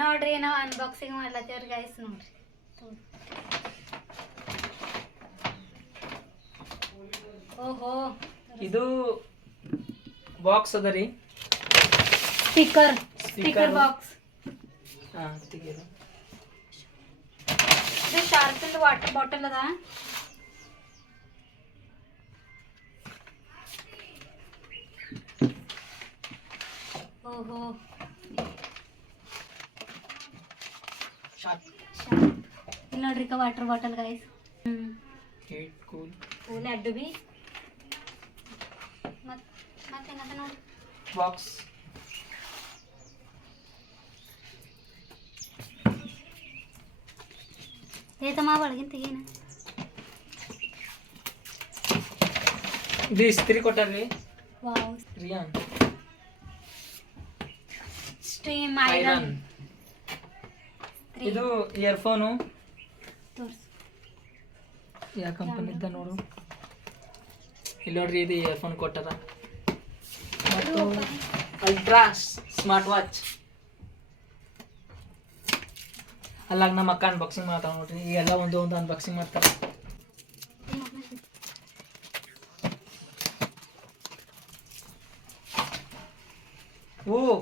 ನೋಡ್ರಿ ನಾವು unboxing ಮಾಡ್ಲತ್ತೇವ್ರಿ guys ನೋಡ್ರಿ. ಓಹೋ ಇದು ಬಾಕ್ಸ್ ಅದ ರೀ. Speaker box. ತೆಗೀರಿ. ಇದು ಶಾರ್ಪಿಂದ ವಾಟರ್ ಬಾಟಲ್ ಅದ. ಓಹೋ ಇಲ್ಲಿ ನೋಡ್ರಿ ವಾಟರ್ ಬಾಟಲ್ ಗೈಸ್. ಕೂಲ್ ಅಡ್ಡು ಬಿ ಮತ್ತೇನದ ನೋಡಿ ಬಾಕ್ಸ್. ಏತಮ್ಮ ಒಳಗಿನ ತೆಗೀನ. ಇದು ಇಸ್ತ್ರಿ ಕೊಟ್ಟಾರ್ರಿ. ವಾವ್ ರಿಯಾನ್ ಸ್ಟ್ರೀಮ್ ಐರನ್. ಇದು ಇಯರ್ಫೋನು. ತೋರ್ಸು ಯಾವ ಕಂಪನಿ ಇದ್ದ ನೋಡು. ಇಲ್ಲಿ ನೋಡ್ರಿ ಇದು ಇಯರ್ಫೋನ್ ಕೊಟ್ಟಾರ. ಮತ್ತು ಅಲ್ಟ್ರಾ ಸ್ಮಾರ್ಟ್ ವಾಚ್. ಅಲ್ಲಾಗ ನಮ್ಮ ಅಕ್ಕ ಅನ್ಬಾಕ್ಸಿಂಗ್ ಮಾಡ್ತಾವ ನೋಡ್ರಿ. ಈಗೆಲ್ಲ ಒಂದು ಅನ್ಬಾಕ್ಸಿಂಗ್ ಮಾಡ್ತಾರೆ. ಓಹೋ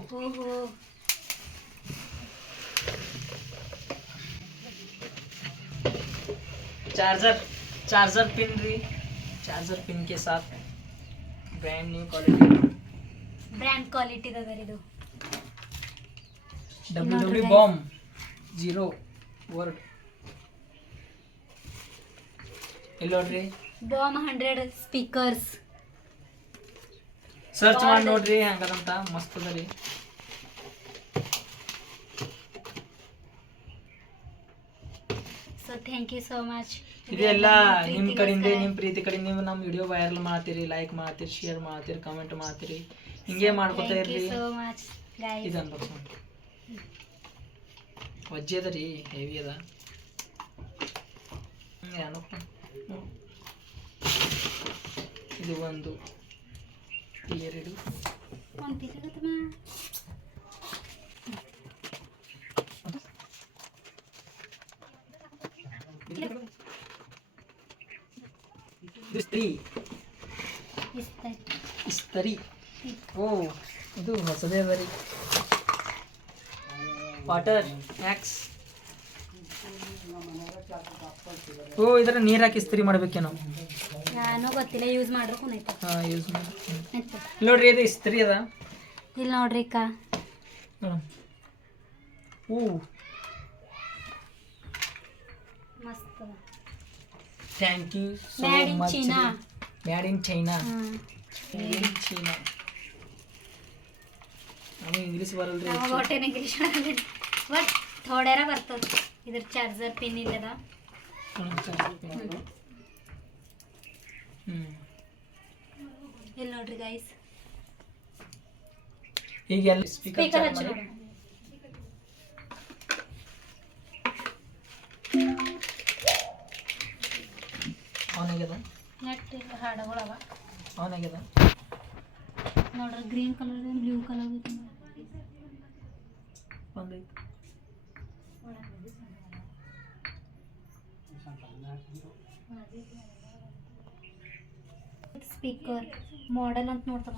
चार्जर पिन री. चार्जर पिन के साथ ब्रांड न्यू क्वालिटी अगर ಇದು WW बॉम्ब 0 वर्ड. ಇಲ್ಲಿ ನೋಡ್ರಿ ಬಾಂಬ್ 100 ಸ್ಪೀಕರ್ಸ್. ಸರ್ಚ್ ಮಾಡಿ ನೋಡ್ರಿ ಹಂಗದಂತ ಮಸ್ತ್ ಅದ ರೀ. So thank you so much. ಇದೆಲ್ಲ ನಿಮ್ಮ ಕಡೆಯಿಂದ, ನಿಮ್ಮ ಪ್ರೀತಿ ಕಡೆಯಿಂದ ನೀವು ನಮ್ಮ ವಿಡಿಯೋ ವೈರಲ್ ಮಾಡ್ತೀರಿ, ಲೈಕ್ ಮಾಡ್ತೀರಿ, ಶೇರ್ ಮಾಡ್ತೀರಿ, ಕಮೆಂಟ್ ಮಾಡ್ತೀರಿ. ಹಿಂಗೆ ಮಾಡ್ಕೊತಾ ಇರ್ರಿ. Thank you so much guys. ಇದು ಅನ್ಬಾಕ್ಸ್ ವಜ್ಜೆ ಅದ ರೀ, ಹೆವಿ ಅದ. ಏನಪ್ಪ ಇದು ಒಂದು ಎರಡು ಇಸ್ತರಿ. ಓ ಇದು ಹೊಸದೇ ಅದ ರೀ. Water Max. ಓ ಇದರ ನೀರು ಹಾಕಿ ಇಸ್ತ್ರಿ ಮಾಡ್ಬೇಕೇನೋ. ನಾನು ಗೊತ್ತಿಲ್ಲ, ಯೂಸ್ ಮಾಡ್ಬೇಕು ಆಯ್ತು. ಯೂಸ್ ಮಾಡಿ ನೋಡ್ರಿ. ಇದು ಇಸ್ತ್ರಿ ಅದ. ಇಲ್ಲಿ ನೋಡ್ರಿ ಅಕ್ಕ. ಓ ಮಸ್ತ್. Thank you so much. Made in China. ನಮಗೆ ಇಂಗ್ಲೀಷ್ ಬರಲ್ರಿ. ಒಟ್ಟೇನು ಇಂಗ್ಲೀಷ್ ಬಟ್ ಥೋಡ್ಯಾರ ಬರ್ತದೆ. ಇದ್ರ ಚಾರ್ಜರ್ ಪಿನ್ ಇಲ್ಲದ. ಇಲ್ಲಿ ನೋಡ್ರಿ ಗೈಸ್. ಈಗೆಲ್ಲ ಸ್ಪೀಕರ್ ಹಚ್ಚಿ ನೋಡಿ. ಅವನಾಗ್ಯದ ನೆಟ್ ಹಾಡಗಳವ. ಅವನಾಗ್ಯದ ನೋಡ್ರಿ ಗ್ರೀನ್ ಕಲರ್ ಬ್ಲೂ ಕಲರ್ ಬಂದೈತಿ. ಸ್ಪೀಕರ್ ಮಾಡೆಲ್ ಅಂತ ನೋಡ್ತಾರ.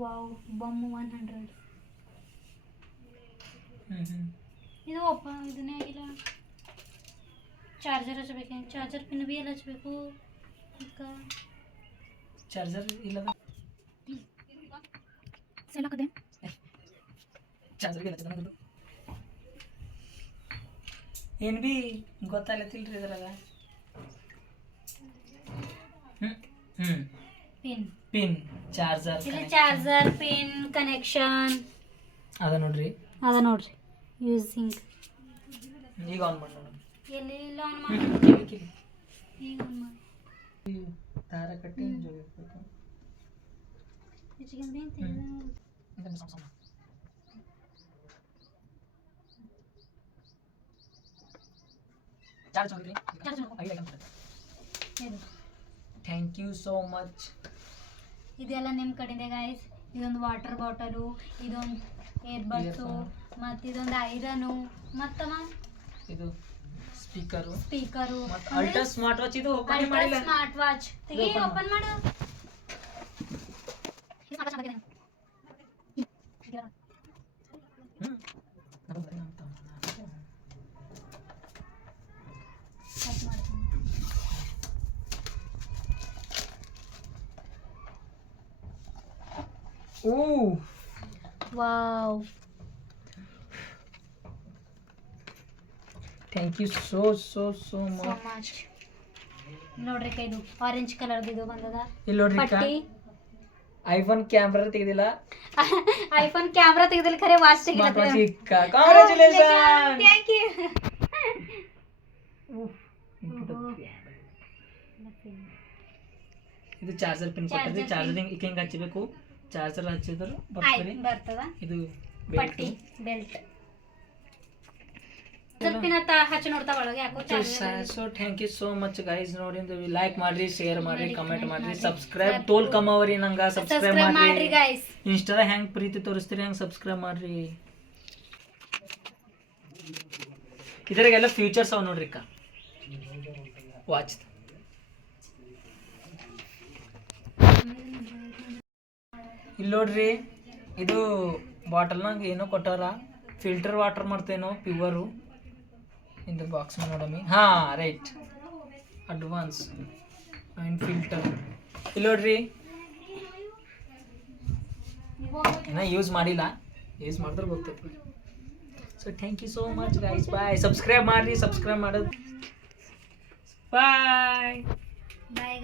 ವಾವ್ ಬಮ್ 100. ಇದು ಇದನ್ನೇ ಆಗಿಲ್ಲ. ಚಾರ್ಜರ್ ಹಚ್ಚಬೇಕು. ಚಾರ್ಜರ್ ಪಿನ್ ಬಿ ಎಲ್ಲ ಹಚ್ಚಬೇಕು. ಚಾರ್ಜರ್ ಇಲ್ಲದ ಸೆಲಕದೆ ಚಾರ್ಜರ್ ಇಲ್ಲ. ಏನು ಬಿ ಗೊತ್ತಾಗ್ಲತ್ತಿಲ್ರಿ ಇದ್ರಾಗ. Pin charger. ಇದು ಚಾರ್ಜರ್ ಪಿನ್ ಕನೆಕ್ಷನ್ ಅದ ನೋಡ್ರಿ. ಯೂಸಿಂಗ್. ಈಗ ಆನ್ ಮಾಡಿ ನೋಡ್ರಿ. ಎಲ್ಲಿ ಇಲ್ಲ ಆನ್ ಮಾಡಿ. ಈಗ ಆನ್ ಮಾಡಿ. ತಾರ ಕಟ್ಟಿ ಜೋಡಿಸ್ಬೇಕು. Thank you so much. ಇದೆಲ್ಲ ನಿಮ್ಮ ಕಡೆಯಿಂದ ಗೈಸ್. ಇದೊಂದು ವಾಟರ್ ಬಾಟಲು, ಇದೊಂದು ಏರ್ಬಡ್ಸು, ಮತ್ತು ಇದೊಂದು ಐರನು ಮತ್ತಮ್ಮ ಇದು ಸ್ಪೀಕರು ಸ್ಪೀಕರು ಮತ್ತು ಅಲ್ಟ್ರಾ ಸ್ಮಾರ್ಟ್ ವಾಚ್. ಇದು ಓಪನ್ ಮಾಡಿಲ್ಲ. ಸ್ಮಾರ್ಟ್ ವಾಚ್ ತೆಗಿ, ಓಪನ್ ಮಾಡು. Oh wow, thank you so so so so much. Much. ನೋಡ್ರಿ ಇದು ಆರೆಂಜ್ ಕಲರ್ದು ಇದು ಬಂದದ ಇಲ್ಲಿ ನೋಡ್ರಿ ಪಟ್ಟಿ. ಐಫೋನ್ ಕ್ಯಾಮ್ರಾ ತೆಗೆದಿಲ್ಲ, ಐಫೋನ್ ಕ್ಯಾಮ್ರಾ ತೆಗೆದಿಲ್ಲ, ಖರೆ ವಾಚ್ ತೆಗಿಲ್ಲ. ಕಾಂಗ್ರಾಚುಲೇಷನ್. Thank you. ಇದು ಚಾರ್ಜರ್ ಪಿನ್ ಕೊಟ್ಟಿದೆ. ಚಾರ್ಜರಿಂಗ್ ಹಿಂಗೆ ಹಚ್ಚಬೇಕು. ಚಾರ್ಜರ್ ಹಚ್ಚಿದ್ರು ಬರ್ತದೆ. ಬರ್ತದ. ಇದು ಪಟ್ಟಿ ಬೆಲ್ಟ್ ಪಿನ್ ಹಚ್ಚಿ ನೋಡ್ತಾ ಒಳಗೆ ಯಾಕೋ so thank you so much guys. ನೋಡಿ ಲೈಕ್ ಮಾಡ್ರಿ, ಶೇರ್ ಮಾಡ್ರಿ, ಕಮೆಂಟ್ ಮಾಡ್ರಿ, ಸಬ್ಸ್ಕ್ರೈಬ್ ತೋಲ್ ಕಮ್ಮವರಿ ನಂಗೆ ಸಬ್ಸ್ಕ್ರೈಬ್ ಮಾಡ್ರಿ ಗೈಸ್. ಇನ್ಸ್ಟಾದ ಹೆಂಗ್ ಪ್ರೀತಿ ತೋರಿಸ್ತೀರಿ ಹಂಗೆ ಸಬ್ಸ್ಕ್ರೈಬ್ ಮಾಡ್ರಿ. ಇದ್ರಾಗೆಲ್ಲ ಫ್ಯೂಚರ್ಸ್ ಅವ ನೋಡ್ರಿ ಅಕ್ಕ ವಾಚ್. ಇಲ್ಲಿ ನೋಡ್ರಿ ಇದು ಬಾಟಲ್ನಾಗ ಏನೋ ಕೊಟ್ಟಾರ, ಫಿಲ್ಟರ್ ವಾಟರ್ ಮಾಡ್ತೇನೋ ಪ್ಯೂವರು. ಇದು ಬಾಕ್ಸ್ ನೋಡಮಿ. ಹಾಂ ರೈಟ್, ಅಡ್ವಾನ್ಸ್ ಆ್ಯಂಡ್ ಫಿಲ್ಟರ್. ಇಲ್ಲಿ ನೋಡ್ರಿ ಏನೋ ಯೂಸ್ ಮಾಡಿಲ್ಲ, ಯೂಸ್ ಮಾಡಿದ್ರೆ ಗೊತ್ತೈತಿ. So thank you so much guys. Bye. Subscribe ಮಾಡಿರಿ, ಸಬ್ಸ್ಕ್ರೈಬ್ ಮಾಡೋದು. ಬಾಯ್. ಬಾಯ್.